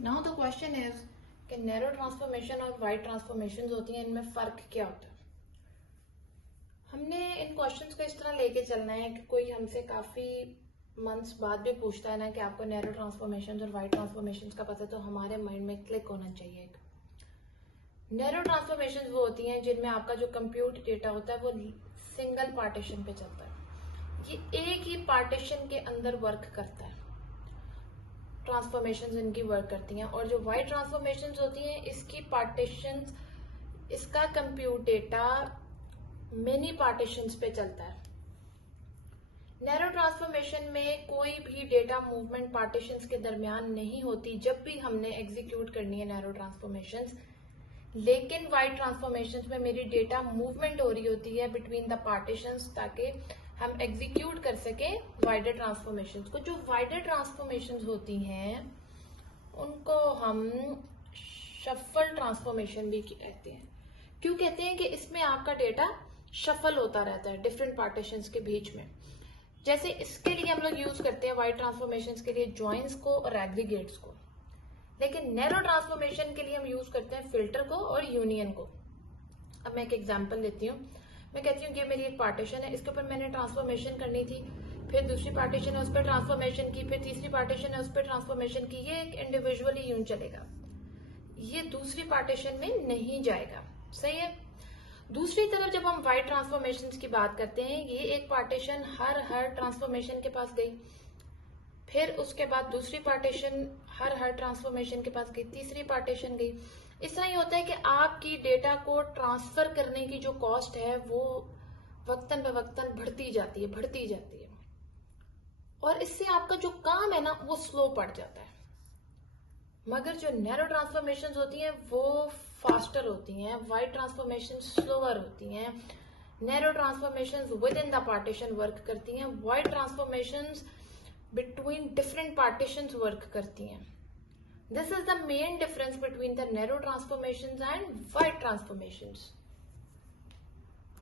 Now the question is कि narrow transformation और wide transformation होती हैं, इनमें फर्क क्या होता है। हमने इन क्वेश्चंस को इस तरह लेके चलना है कि कोई हमसे काफी मंथ्स बाद भी पूछता है ना कि आपको नैरो ट्रांसफॉर्मेशन और वाइड ट्रांसफॉर्मेशन का पता है, तो हमारे माइंड में क्लिक होना चाहिए। नैरो ट्रांसफॉर्मेशन वो होती हैं जिनमें आपका जो कंप्यूट डेटा होता है वो सिंगल पार्टीशन पे चलता है, ये एक ही पार्टीशन के अंदर वर्क करता है, ट्रांसफॉर्मेशंस इनकी वर्क करती हैं। और जो वाइड ट्रांसफॉर्मेशंस होती हैं, इसकी पार्टीशंस, इसका कंप्यूट डेटा मेनी पार्टीशंस पे चलता है। नैरो ट्रांसफॉर्मेशन में कोई भी डेटा मूवमेंट पार्टीशंस के दरमियान नहीं होती जब भी हमने एग्जीक्यूट करनी है नैरो ट्रांसफॉर्मेशंस। लेकिन वाइड ट्रांसफॉर्मेशंस में मेरी डेटा मूवमेंट हो रही होती है बिटवीन द पार्टीशंस, ताकि हम एग्जीक्यूट कर सके वाइडर ट्रांसफॉर्मेशंस को। जो वाइडर ट्रांसफॉर्मेशंस होती हैं उनको हम शफल ट्रांसफॉर्मेशन भी कहते हैं। क्यों कहते हैं कि इसमें आपका डेटा शफल होता रहता है डिफरेंट पार्टीशंस के बीच में। जैसे इसके लिए हम लोग यूज करते हैं वाइड ट्रांसफॉर्मेशंस के लिए जॉइंस को और एग्रीगेट्स को, लेकिन नैरो ट्रांसफॉर्मेशन के लिए हम यूज करते हैं फिल्टर को और यूनियन को। अब मैं एक एग्जांपल लेती हूँ। मैं कहती हूँ कि मेरी एक पार्टीशन है, इसके ऊपर मैंने ट्रांसफॉर्मेशन करनी थी, फिर दूसरी पार्टीशन है उस पर ट्रांसफॉर्मेशन की, फिर तीसरी पार्टीशन है उस पर ट्रांसफॉर्मेशन की। ये एक इंडिविजुअली यूं चलेगा, ये दूसरी पार्टीशन में नहीं जाएगा। सही है। दूसरी तरफ जब हम वाइड ट्रांसफॉर्मेशन की बात करते हैं, ये एक पार्टीशन हर ट्रांसफॉर्मेशन के पास गई, फिर उसके बाद दूसरी पार्टीशन हर ट्रांसफॉर्मेशन के पास गई, तीसरी पार्टीशन गई। इस तरह ही होता है कि आपकी डेटा को ट्रांसफर करने की जो कॉस्ट है वो वक्तन ब वक्तन बढ़ती जाती है, और इससे आपका जो काम है ना वो स्लो पड़ जाता है। मगर जो नैरो ट्रांसफॉर्मेशन होती हैं वो फास्टर होती हैं, वाइड ट्रांसफॉर्मेशन स्लोअर होती हैं। Narrow transformation with in the partition work करती हैं, wide transformation between different partitions work करती हैं। This is the main difference between the narrow transformations and wide transformations.